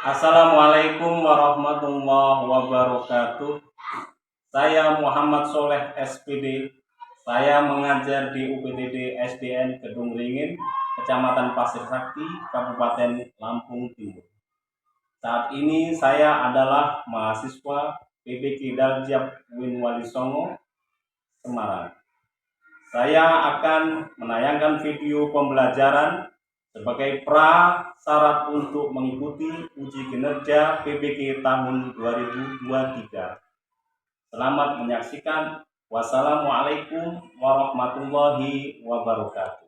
Assalamualaikum warahmatullahi wabarakatuh. Saya Muhammad Soleh SPD. Saya mengajar di UPTD SDN Kedung Ringin, Kecamatan Pasir Sakti, Kabupaten Lampung Timur. Saat ini saya adalah mahasiswa PBK Daljab Win Wali Songo, Semarang. Saya akan menayangkan video pembelajaran sebagai prasyarat untuk mengikuti uji kinerja PBK tahun 2023. Selamat menyaksikan. Wassalamualaikum warahmatullahi wabarakatuh.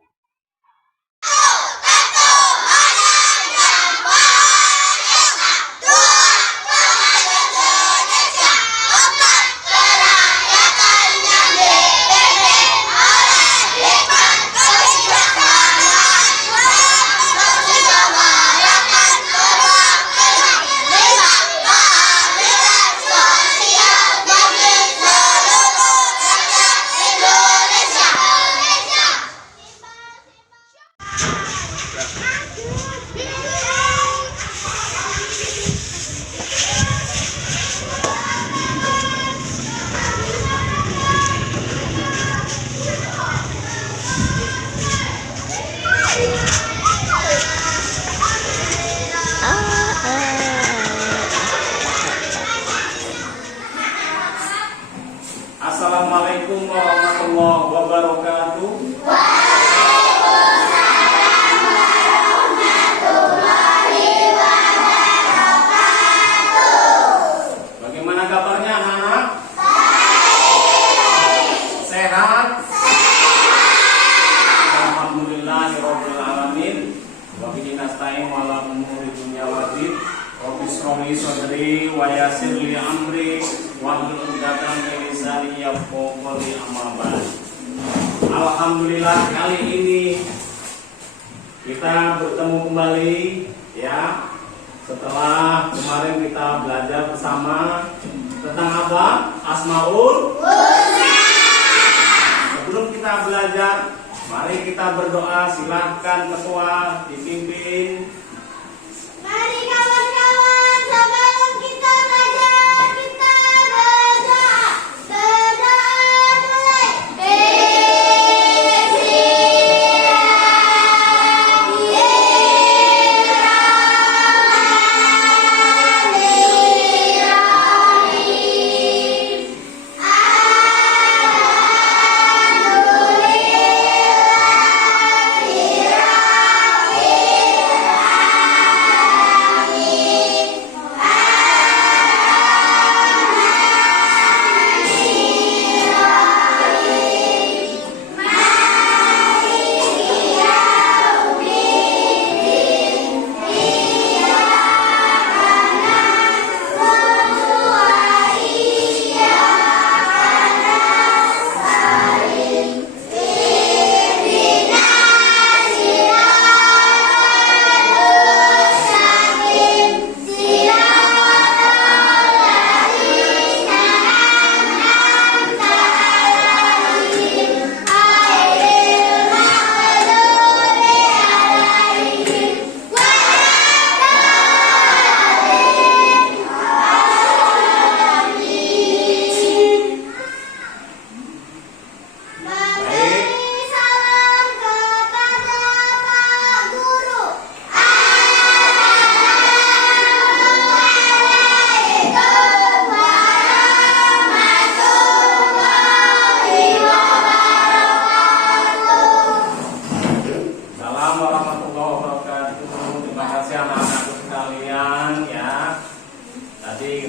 Assalamualaikum warahmatullahi wabarakatuh. Bagaimana kabarnya anak-anak? Sehat? Alhamdulillahirabbil alamin. Wa bihi nasta'in wa ala umuri dunya waddin. Rabbi shrahli sadri wa yassir li amri wahlul 'uqdatam min lisani yafqahu qawli amma ba'd. Alhamdulillah, kali ini kita bertemu kembali ya. Setelah kemarin kita belajar bersama tentang apa? Asmaul Husna. Sebelum kita belajar, mari kita berdoa. Silakan ketua dipimpin. Mari kawan-kawan, sebelum kita belajar, kita berdoa. Berdoa mulai.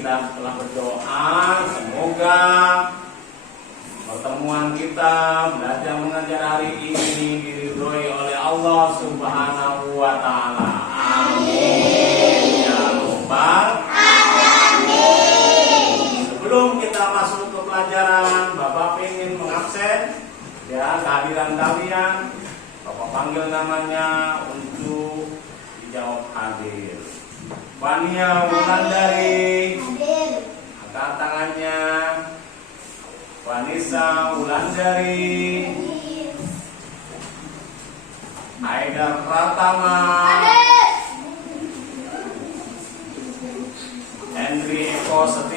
Telah berdoa, semoga pertemuan kita belajar mengajar hari ini diridhoi oleh Allah Subhanahu wa Ta'ala. Amin ya rabbal alamin. Sebelum kita masuk ke pelajaran, Bapak ingin mengabsen ya kehadiran kalian. Bapak panggil namanya untuk dijawab hadir. Fania Wulandari, angkat tangannya. Vanessa Wulandari, Aida Pratama,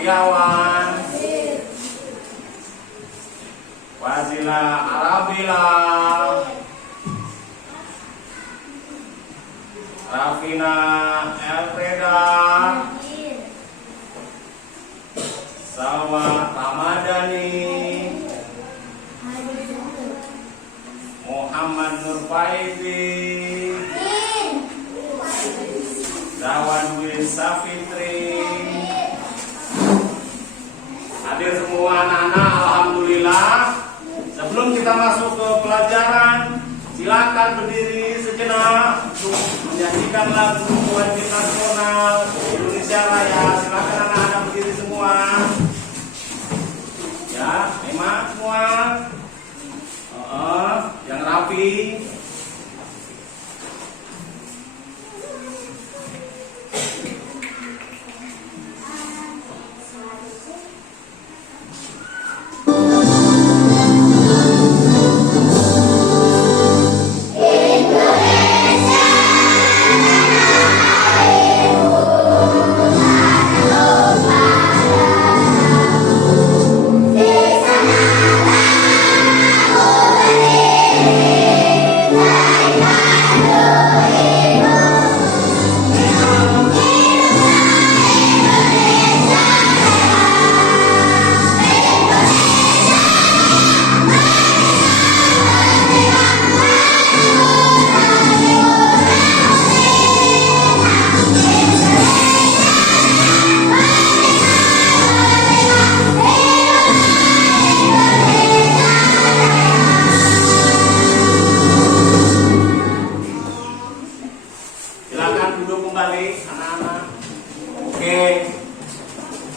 Setiawan, Fazila Arabila, Rafina Elfreda, Salwa Ramadhani, Muhammad Nur Faizi, Dawan Dwi Safitri. Hadir semua anak-anak, alhamdulillah. Sebelum kita masuk ke pelajaran, silakan berdiri sejenak untuk menyanyikan lagu wajib nasional Indonesia Raya. Silakan anak-anak berdiri semua. Ya, emak semua. Yang rapi.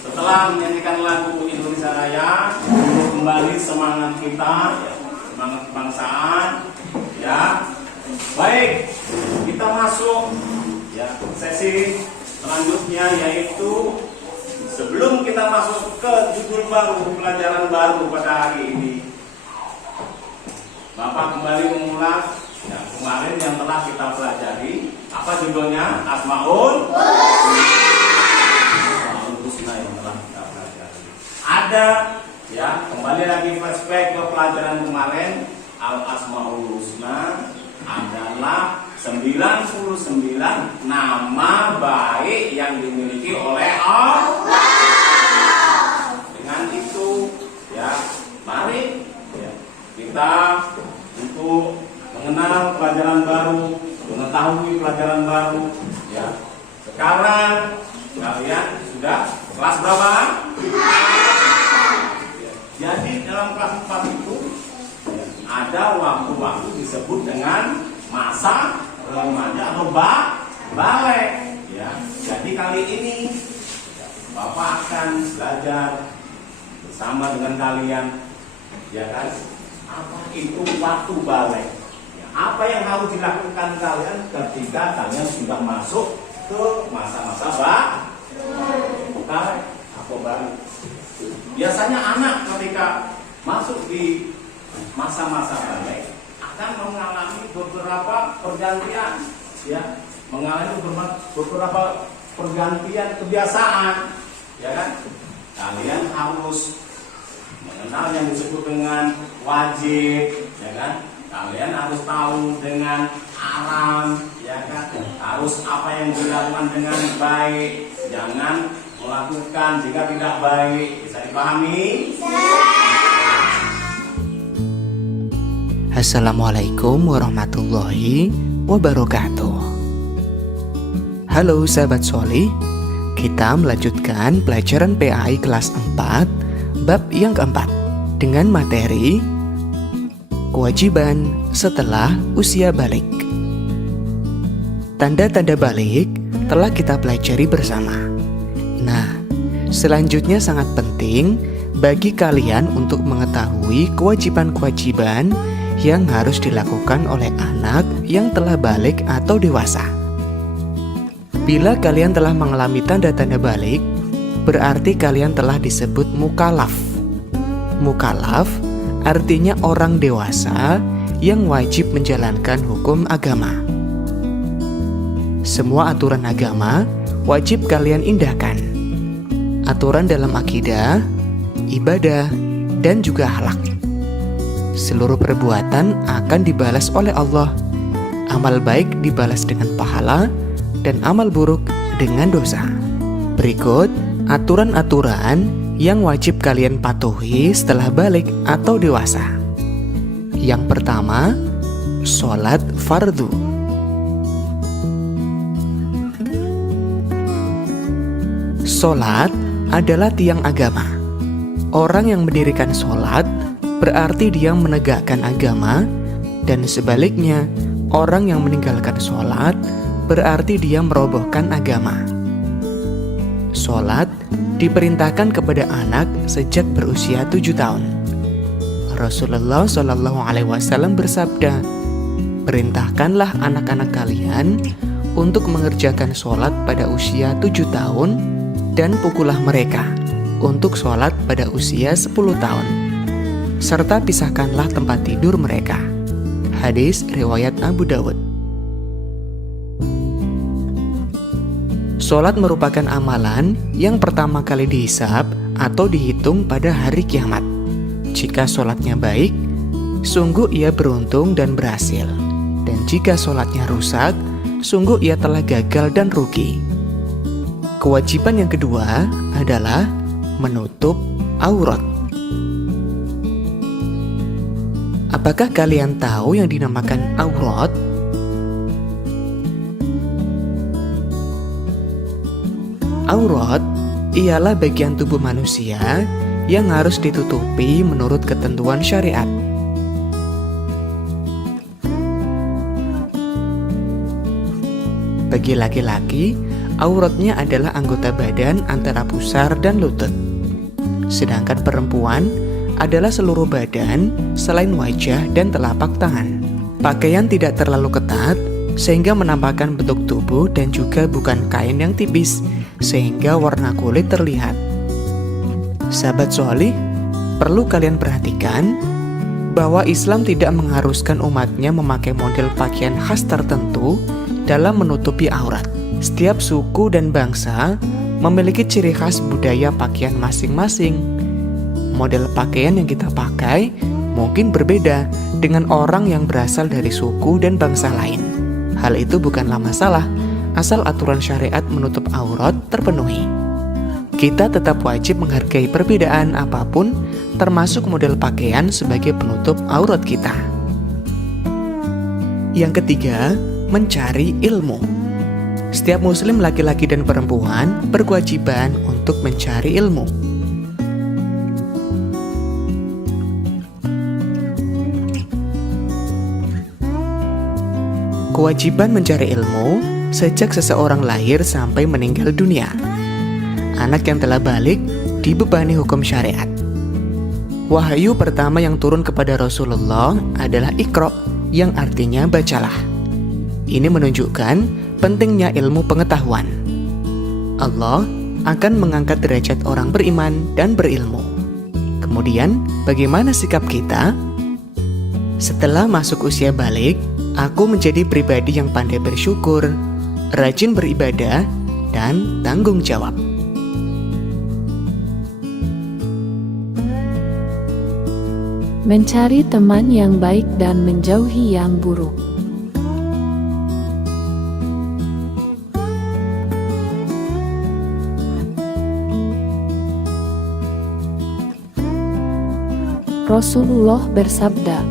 Setelah menyanyikan lagu Indonesia Raya, kembali semangat kita, ya, semangat kebangsaan, ya. Baik, kita masuk ya sesi selanjutnya, yaitu sebelum kita masuk ke judul baru, pelajaran baru pada hari ini, Bapak kembali mengulang ya, kemarin yang telah kita pelajari. Apa judulnya? Asmaul Husna yang telah kita pelajari. Ada ya, kembali lagi flashback ke pelajaran kemarin. Al Asmaul Husna adalah 99 nama baik yang dimiliki oleh Allah. Dengan itu ya, mari ya, kita untuk mengenal pelajaran baru, mengetahui pelajaran baru ya. Sekarang kalian sudah kelas berapa? Ya, jadi dalam kelas 4 itu ya, ada waktu-waktu disebut dengan masa remaja atau balik ya. Jadi kali ini ya, Bapak akan belajar bersama dengan kalian ya kan, apa itu waktu balik ya, apa yang harus dilakukan kalian ketika kalian sudah masuk ke masa-masa balik atau balik. Biasanya anak ketika masuk di masa-masa balik akan mengalami beberapa pergantian ya, mengalami beberapa pergantian kebiasaan ya kan. Kalian harus mengenal yang disebut dengan wajib ya kan. Kalian harus tahu dengan haram ya kan. Harus apa yang dilakukan dengan baik, jangan melakukan jika tidak baik. Bisa dipahami? Assalamualaikum warahmatullahi wabarakatuh. Halo sahabat Solih, kita melanjutkan pelajaran PAI kelas 4 bab yang keempat dengan materi kewajiban setelah usia balik. Tanda-tanda balik telah kita pelajari bersama. Nah, selanjutnya sangat penting bagi kalian untuk mengetahui kewajiban-kewajiban yang harus dilakukan oleh anak yang telah balik atau dewasa. Bila kalian telah mengalami tanda-tanda balik, berarti kalian telah disebut mukallaf. Mukallaf artinya orang dewasa yang wajib menjalankan hukum agama. Semua aturan agama wajib kalian indahkan. aturan dalam akidah, ibadah, dan juga akhlak. Seluruh perbuatan akan dibalas oleh Allah. Amal baik dibalas dengan pahala, dan amal buruk dengan dosa. Berikut aturan-aturan yang wajib kalian patuhi setelah balik atau dewasa. Yang pertama, sholat fardu. Sholat adalah tiang agama. Orang yang mendirikan sholat berarti dia menegakkan agama, dan sebaliknya, orang yang meninggalkan sholat berarti dia merobohkan agama. Sholat diperintahkan kepada anak sejak berusia 7 tahun. Rasulullah SAW bersabda, "Perintahkanlah anak-anak kalian untuk mengerjakan sholat pada usia 7 tahun dan pukullah mereka untuk sholat pada usia 10 tahun. Serta pisahkanlah tempat tidur mereka." Hadis riwayat Abu Dawud. Sholat merupakan amalan yang pertama kali dihisab atau dihitung pada hari kiamat. Jika sholatnya baik, sungguh ia beruntung dan berhasil. Dan jika sholatnya rusak, sungguh ia telah gagal dan rugi. Kewajiban yang kedua adalah menutup aurat. Apakah kalian tahu yang dinamakan aurat? Aurat ialah bagian tubuh manusia yang harus ditutupi menurut ketentuan syariat. Bagi laki-laki, auratnya adalah anggota badan antara pusar dan lutut. Sedangkan perempuan adalah seluruh badan selain wajah dan telapak tangan. Pakaian tidak terlalu ketat sehingga menampakkan bentuk tubuh dan juga bukan kain yang tipis sehingga warna kulit terlihat. Sahabat sholih, perlu kalian perhatikan bahwa Islam tidak mengharuskan umatnya memakai model pakaian khas tertentu dalam menutupi aurat. Setiap suku dan bangsa memiliki ciri khas budaya pakaian masing-masing. Model pakaian yang kita pakai mungkin berbeda dengan orang yang berasal dari suku dan bangsa lain. Hal itu bukanlah masalah, asal aturan syariat menutup aurat terpenuhi. Kita tetap wajib menghargai perbedaan apapun, termasuk model pakaian sebagai penutup aurat kita. Yang ketiga, mencari ilmu. Setiap muslim laki-laki dan perempuan berkewajiban untuk mencari ilmu. Kewajiban mencari ilmu sejak seseorang lahir sampai meninggal dunia. Anak yang telah balik dibebani hukum syariat. Wahyu pertama yang turun kepada Rasulullah adalah Iqra, yang artinya bacalah. Ini menunjukkan pentingnya ilmu pengetahuan. Allah akan mengangkat derajat orang beriman dan berilmu. Kemudian, bagaimana sikap kita? Setelah masuk usia balik, aku menjadi pribadi yang pandai bersyukur, rajin beribadah, dan tanggung jawab. Mencari teman yang baik dan menjauhi yang buruk. Rasulullah bersabda,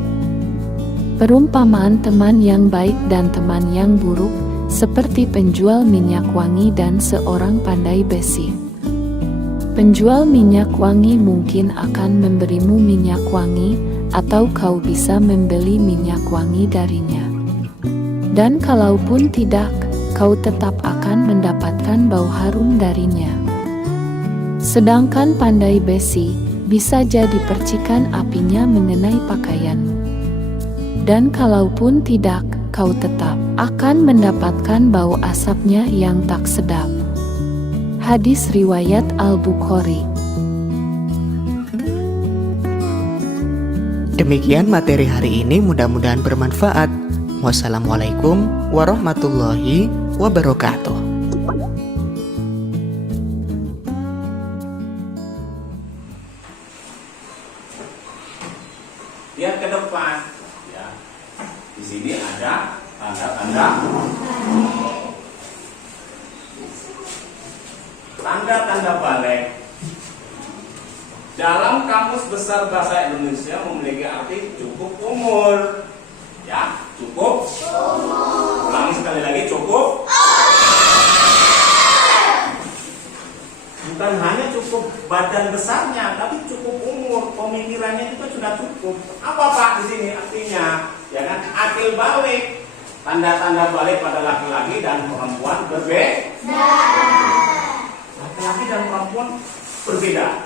perumpamaan teman yang baik dan teman yang buruk seperti penjual minyak wangi dan seorang pandai besi. Penjual minyak wangi mungkin akan memberimu minyak wangi, atau kau bisa membeli minyak wangi darinya. Dan kalaupun tidak, kau tetap akan mendapatkan bau harum darinya. Sedangkan pandai besi bisa jadi percikan apinya mengenai pakaianmu. Dan kalaupun tidak, kau tetap akan mendapatkan bau asapnya yang tak sedap. Hadis riwayat Al-Bukhari. Demikian materi hari ini, mudah-mudahan bermanfaat. Wassalamualaikum warahmatullahi wabarakatuh. Tanda-tanda balik dalam Kamus Besar Bahasa Indonesia memiliki arti cukup umur. Ya, cukup. Ulangi sekali lagi, cukup. Bukan hanya cukup badan besarnya, tapi cukup umur, pemikirannya juga sudah cukup. Apa Pak di sini artinya? Ya kan, akil balik. Tanda-tanda balik pada laki-laki dan perempuan berbeda. Laki-laki dan perempuan berbeda.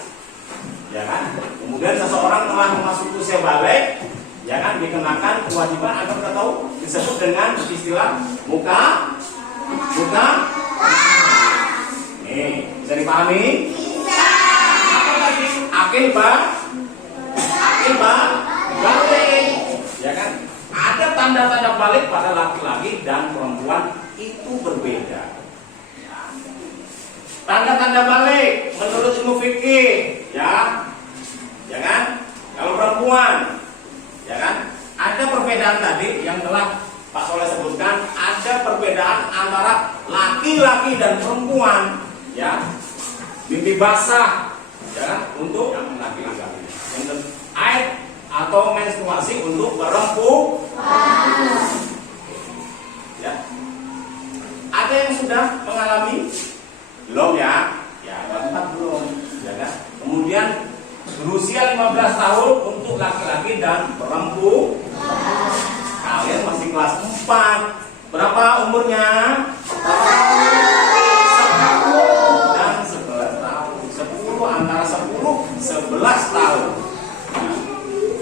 Ya kan? Kemudian seseorang telah memasuki usia balik, ya kan, dikenakan kewajiban atau tahu disebut dengan istilah muka. Nih, bisa dipahami? Bisa. Apa tadi? Akil balik. Ya kan? Ada tanda-tanda balik pada laki-laki dan perempuan itu berbeda. Ya. Tanda-tanda balik menurut ilmu fikih, ya kan? Kalau perempuan, ya kan? Ada perbedaan tadi yang telah Pak Soleh sebutkan. Ada perbedaan antara laki-laki dan perempuan, ya. Mimpi basah, ya kan? Untuk yang laki-laki. Yang air atau menstruasi untuk perempuan. Ya. Ada yang sudah mengalami? Belum ya? Ya, tempat belum, ya kan? Kemudian berusia 15 tahun untuk laki-laki dan perempuan. Kalian masih kelas 4. Berapa umurnya? 10 dan 11 tahun. 10 antara 10 11 tahun.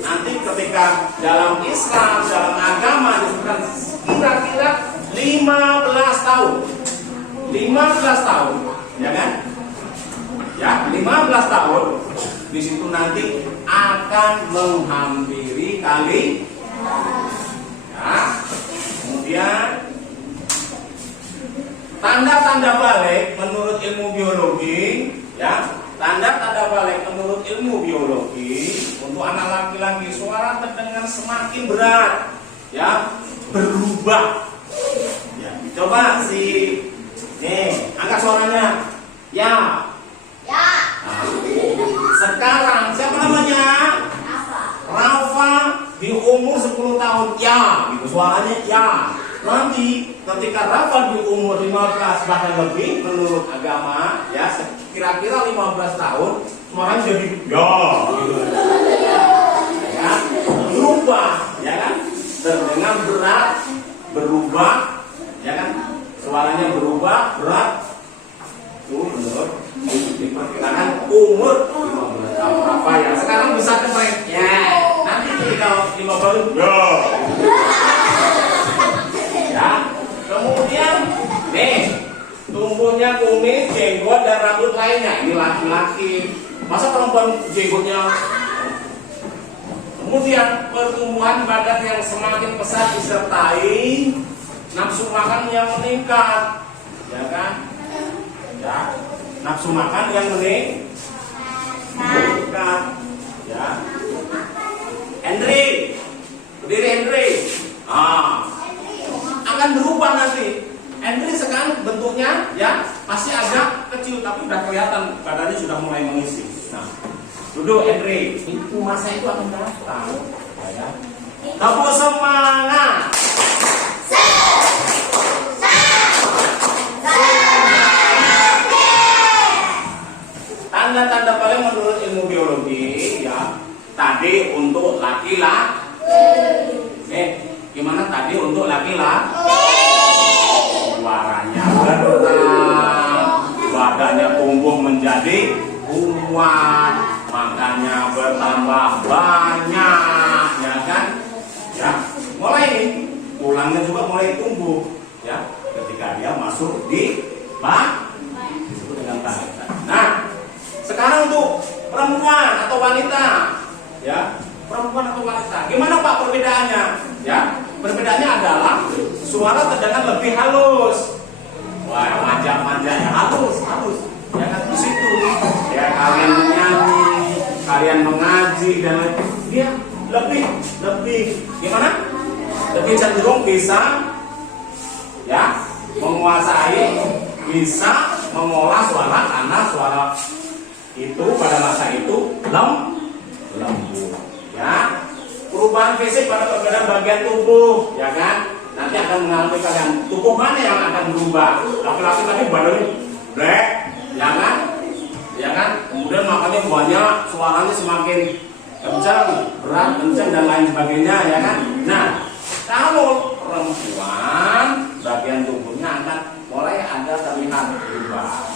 Nanti ketika dalam Islam, dalam agama disebutkan kira-kira 15 tahun. 15 tahun, ya kan? Ya, 15 tahun. Di situ nanti akan menghampiri kali. Ya. Kemudian tanda-tanda balik menurut ilmu biologi, ya. Tanda-tanda balik menurut ilmu biologi untuk anak laki-laki suara terdengar semakin berat, ya, berubah. Ya, coba nih, angkat suaranya. Ya. Nah, sekarang siapa namanya? Rafa di umur 10 tahun. Ya, gitu suaranya ya. Nanti ketika Rafa di umur 15 bahkan lebih menurut agama, ya, kira-kira 15 tahun, suaranya jadi ya, gitu. Ya, berubah, ya kan? Terdengar berat, berubah, ya kan? Suaranya berubah, berat. Tuh, benar. Diperkirakan umur 15 tahun. Apa ya? Sekarang bisa keren. Ya, nanti ketika 15 ya. Ya. Kemudian nih, tumbuhnya kumis, jenggot dan rambut lainnya. Ini laki-laki. Masa perempuan jenggotnya? Kemudian pertumbuhan badan yang semakin pesat disertai nafsu makan yang meningkat, ya kan? Ya, nafsu makan yang meningkat, ya. Henry, berdiri Henry. Akan berubah nanti. Henry sekarang bentuknya, ya, masih agak kecil tapi udah kelihatan badannya sudah mulai mengisi. Nah, duduk Henry. Itu masa itu akan datang, ya. Tepuk semangat. Tanda-tanda paling menurut ilmu biologi, ya, tadi untuk laki-laki. Gimana tadi untuk laki-laki? Suaranya berat, badannya tumbuh menjadi kuat, makannya bertambah banyak, ya kan? Ya, mulai nih, tulangnya juga mulai tumbuh, ya, ketika dia masuk di disebut dengan balita. Nah, sekarang untuk perempuan atau wanita, ya, perempuan atau wanita, gimana Pak perbedaannya? Ya, perbedaannya adalah suara terdengar lebih halus. Wah, manja-manja ya, halus, ya kan, di situ, ya, kalian menyanyi, kalian mengaji dan dia lebih, gimana? Lebih cenderung bisa menguasai, bisa mengolah suara karena suara itu pada masa itu lembut. Ya, perubahan fisik pada perbedaan bagian tubuh, ya kan? Nanti akan mengalami kalian tubuh mana yang akan berubah. Laki-laki tadi badannya black, ya kan? Ya kan? Kemudian makanya banyak suaranya semakin kencang, berat, kencang dan lain sebagainya, ya kan? Nah, kalau perempuan bagian tubuhnya akan mulai ada terlihat berubah.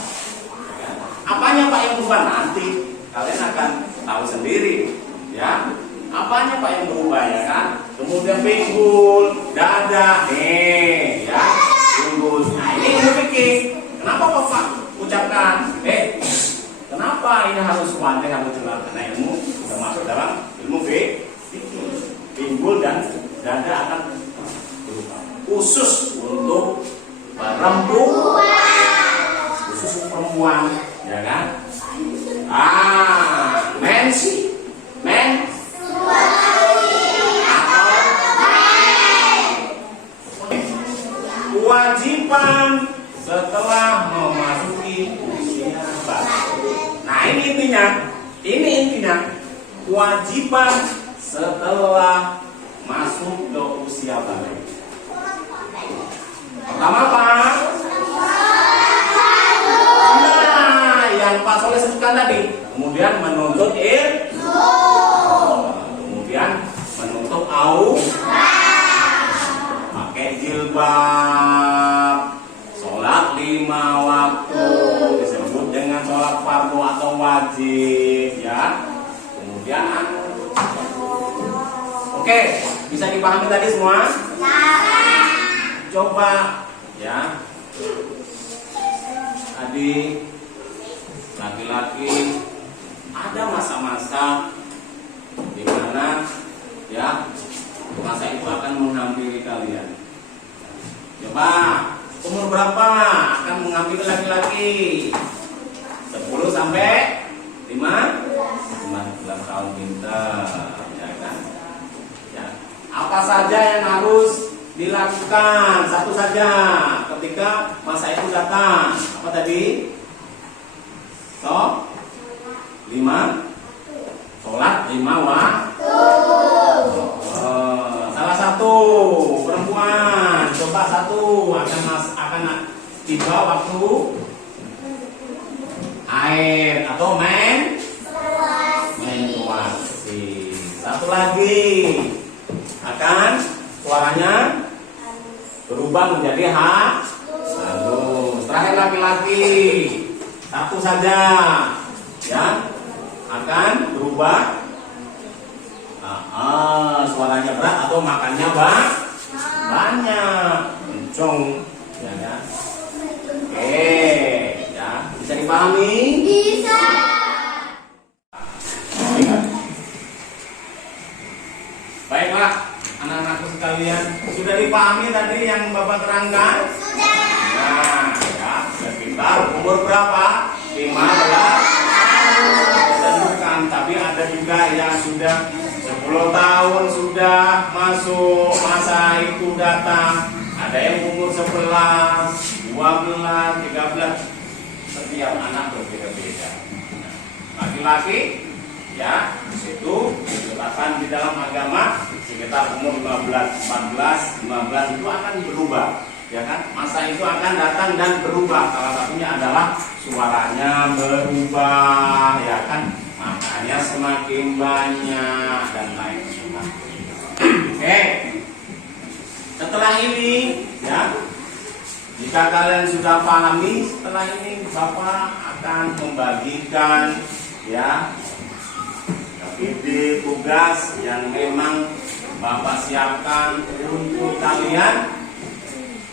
Apanya Pak yang berubah nanti? Kalian akan tahu sendiri, ya. Apanya Pak yang berubah, ya kan? Kemudian pinggul, dada, nih, ya, pinggul. Nah ini ilmu fikih. Kenapa Bapak ucapkan? Kenapa ini harus penting, harus jelas? Karena ilmu sudah masuk dalam ilmu fikih. Pinggul dan dada akan berubah. Khusus untuk perempuan, khusus perempuan, ya kan? Kewajiban setelah memasuki usia balik. Nah ini intinya kewajiban setelah masuk ke usia balik. Pertama apa? Nah, yang Pak Soleh sebutkan tadi. Kemudian menuntut ilmu. Kemudian menuntut pakai jilbab, sholat 5 waktu, disebut dengan sholat fardu atau wajib, ya. Kemudian oke, bisa dipahami tadi semua? Coba, ya. Tadi laki-laki ada masa-masa di mana, ya, masa itu akan menghampiri kalian. Coba, umur berapa akan menghampiri laki-laki? 10 sampai 15 tahun pintar, ya kan? Ya. Apa saja yang harus dilakukan? Satu saja ketika masa itu datang. Apa tadi? Sholat 5 waktu. Salah satu perempuan, coba satu akan tiba waktu air atau menstruasi. Satu lagi akan suaranya berubah menjadi halus. Terakhir laki-laki, satu saja, ya, akan berubah. Suaranya berat atau makannya banyak, kencong, ya kan? Oke, ya, bisa dipahami? Bisa. Baiklah, anak-anakku sekalian, sudah dipahami tadi yang Bapak terangkan? Sudah. Nah, ya, sekitar umur berapa? 15 tahun. Tapi ada juga yang sudah 10 tahun sudah masuk masa itu datang. Ada yang umur 11, 12, 13. Setiap anak berbeda-beda. Laki-laki, ya, itu ditetapkan di dalam agama sekitar umur 15, 14, 15 itu akan berubah. Ya kan? Masa itu akan datang dan berubah. Salah satunya adalah suaranya berubah, ya kan? Makanya semakin banyak dan lain sebagainya. Oke. Setelah ini, ya, jika kalian sudah pahami, setelah ini Bapak akan membagikan, ya, ide tugas yang memang Bapak siapkan untuk kalian,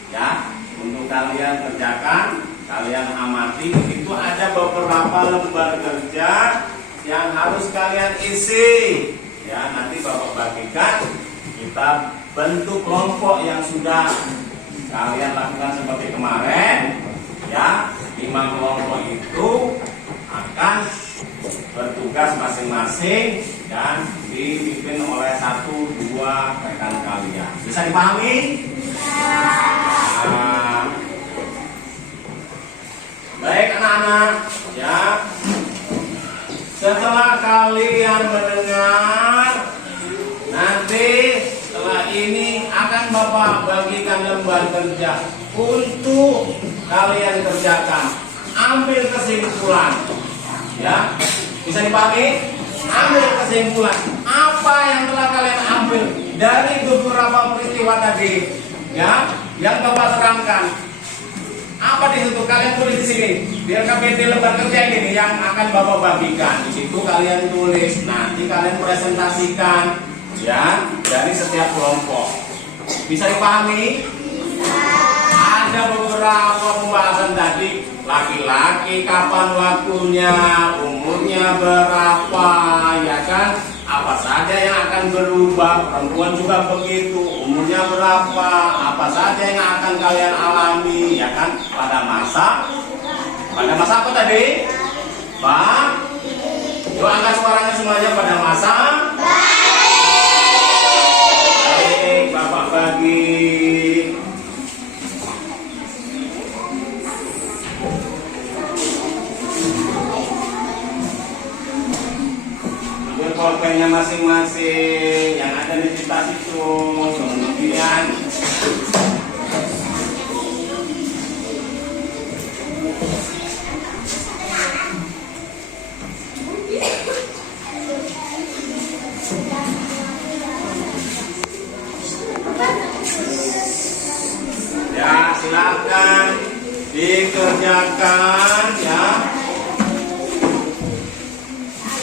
ya, untuk kalian kerjakan, kalian amati. Itu ada beberapa lembar kerja yang harus kalian isi, ya. Nanti Bapak bagikan, kita bentuk kelompok yang sudah kalian lakukan seperti kemarin, ya. 5 kelompok itu akan bertugas masing-masing dan dipimpin oleh 1-2 rekan kalian. Bisa dipahami? Nah, Baik anak-anak, ya. Setelah kalian mendengar, nanti setelah ini akan Bapak bagikan lembar kerja untuk kalian kerjakan. Ambil kesimpulan, ya. Bisa dipahami? Ambil kesimpulan. Apa yang telah kalian ambil dari beberapa peristiwa tadi, ya, yang Bapak terangkan? Apa di situ? Kalian tulis di sini. Biar KBD lembar kerja ini nih yang akan Bapak bagikan. Di situ kalian tulis. Nanti kalian presentasikan, ya, dari setiap kelompok. Bisa dipahami? Ada beberapa pembahasan tadi. Laki-laki kapan waktunya, umurnya berapa, ya kan? Apa saja yang akan berubah, perempuan juga begitu, umurnya berapa, apa saja yang akan kalian alami, ya kan? Pada masa apa tadi? Pak, yuk angkat suaranya semuanya pada masa. Baik, Bapak bagi. Pulpennya masing-masing yang ada di tas itu. Kemudian ya silakan dikerjakan, ya.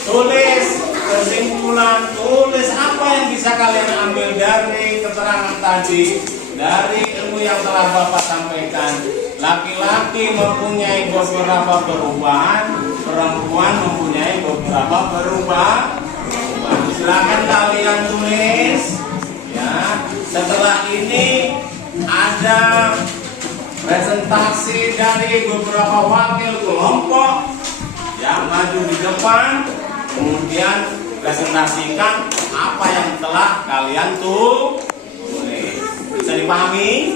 Tulis kesimpulan, tulis apa yang bisa kalian ambil dari keterangan tadi, dari ilmu yang telah Bapak sampaikan. Laki-laki mempunyai beberapa perubahan, perempuan mempunyai beberapa perubahan. Silakan kalian tulis, ya. Setelah ini ada presentasi dari beberapa wakil kelompok yang maju di depan. Kemudian presentasikan apa yang telah kalian tulis. Bisa dipahami?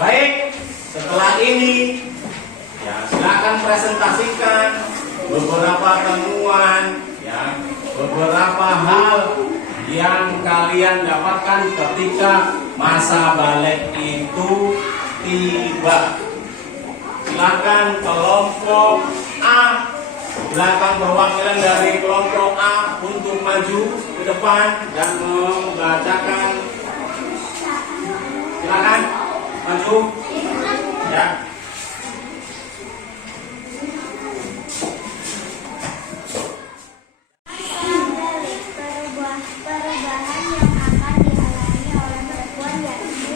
Baik, setelah ini ya silakan presentasikan beberapa temuan, ya, beberapa hal yang kalian dapatkan ketika masa balik itu tiba. Silakan kelompok A, silakan perwakilan dari kelompok A untuk maju ke depan dan membacakan. Silakan maju, ya. Perubahan yang akan dialami oleh perempuan yaitu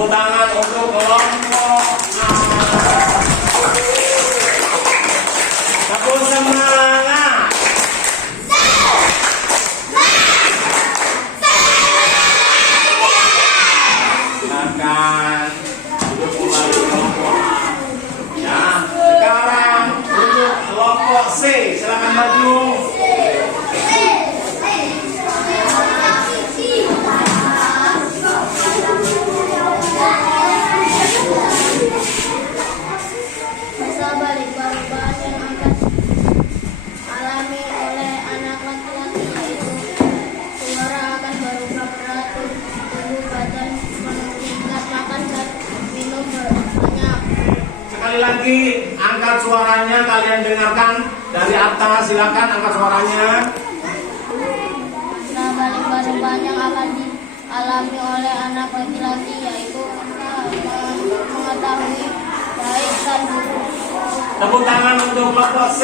Tepuk tangan untuk kelompok A. Tepuk semangat. Silakan duduk kembali kelompok A. Ya, sekarang untuk kelompok C, silakan maju. Masa balik perubahan yang akan alami oleh anak laki-laki yaitu suara akan berubah beratur, tubuh badan meningkat, makan dan minum banyak. Sekali lagi angkat suaranya, kalian dengarkan dari atas, silakan angkat suaranya. Masa balik perubahan yang akan dialami oleh anak laki-laki yaitu mengetahui baik dan buruk. Tepuk tangan untuk kelompok C.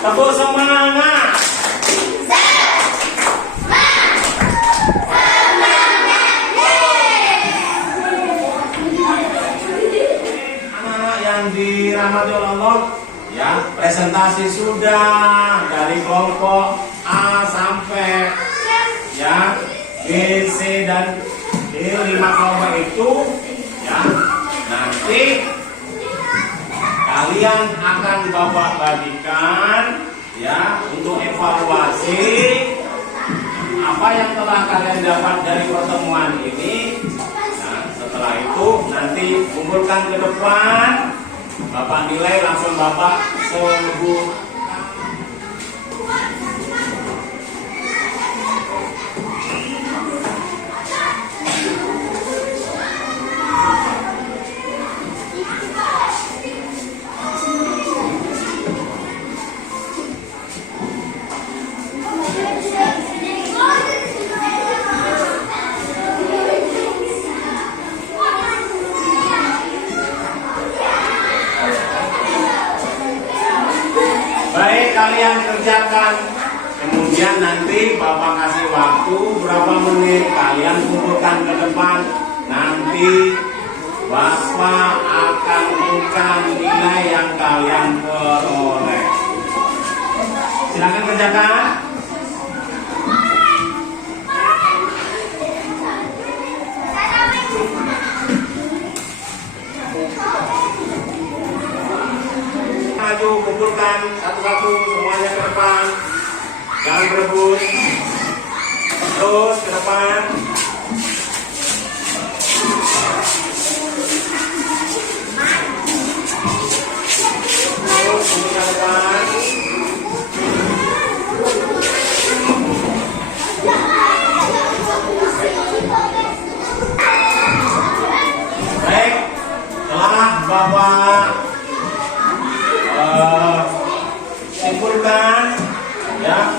Tepuk semangat. Anak-anak yang dirahmati oleh Allah, ya, presentasi sudah dari kelompok A sampai ya B, C dan D, 5 kelompok itu ya. Nanti kalian akan Bapak bagikan ya untuk evaluasi apa yang telah kalian dapat dari pertemuan ini. Nah, setelah itu nanti kumpulkan ke depan, Bapak nilai langsung Bapak sebut. Baik, kalian kerjakan. Kemudian nanti Bapak kasih waktu berapa menit, kalian kumpulkan ke depan. Nanti Bapak akan buka nilai yang kalian peroleh. Silakan kerjakan. Maju, kumpulkan satu-satu semuanya ke depan. Jangan berebut. Terus ke depan. Terus kumpulkan ke depan. Baik, telah Bapak simpulkan ya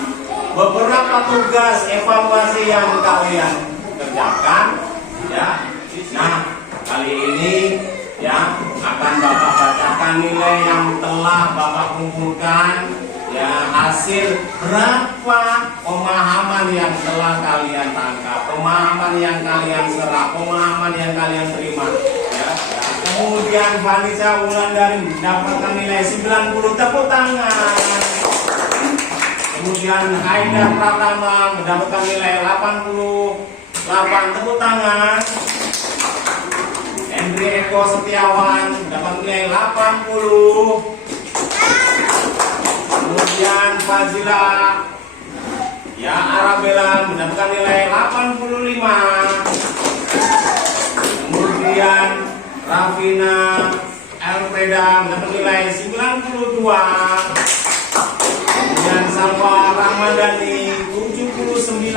beberapa tugas evaluasi yang kalian kerjakan ya. Nah, kali ini ya akan Bapak bacakan nilai yang telah Bapak kumpulkan ya, hasil berapa pemahaman yang telah kalian tangkap, pemahaman yang kalian serap, pemahaman yang kalian terima ya. Kemudian Vanessa Wulandari mendapatkan nilai 90, tepuk tangan. Kemudian Haida Pratama mendapatkan nilai 88, tepuk tangan. Hendri Eko Setiawan mendapat nilai 80. Kemudian Fazila ya Arabella mendapatkan nilai 85. Kemudian Rafina Elfreda mendapat nilai 92. Kemudian Salwa Ramadhani 79.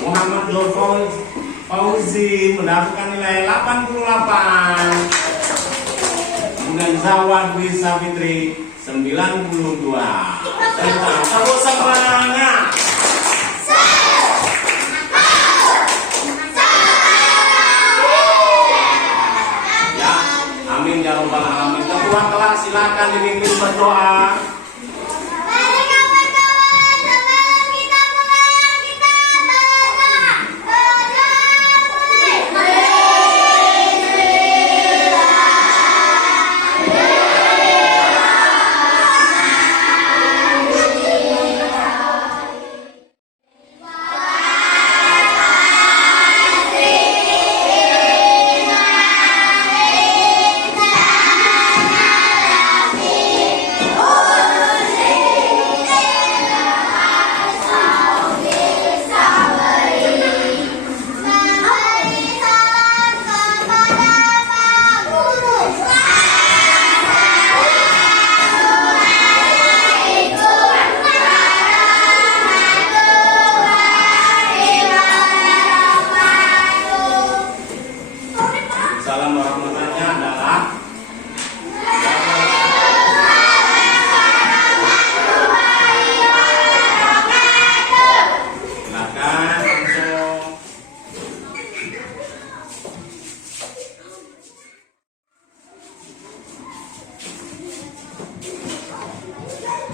Muhammad Nur Fauzi mendapatkan nilai 88. Kemudian Zawadwi Savitri 92. Terus semangat. Ya, amin ya rabbal alamin. Ketua kelas silakan dipimpin berdoa. Mari kawan-kawan, sebelum kita mulai, kita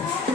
Amin.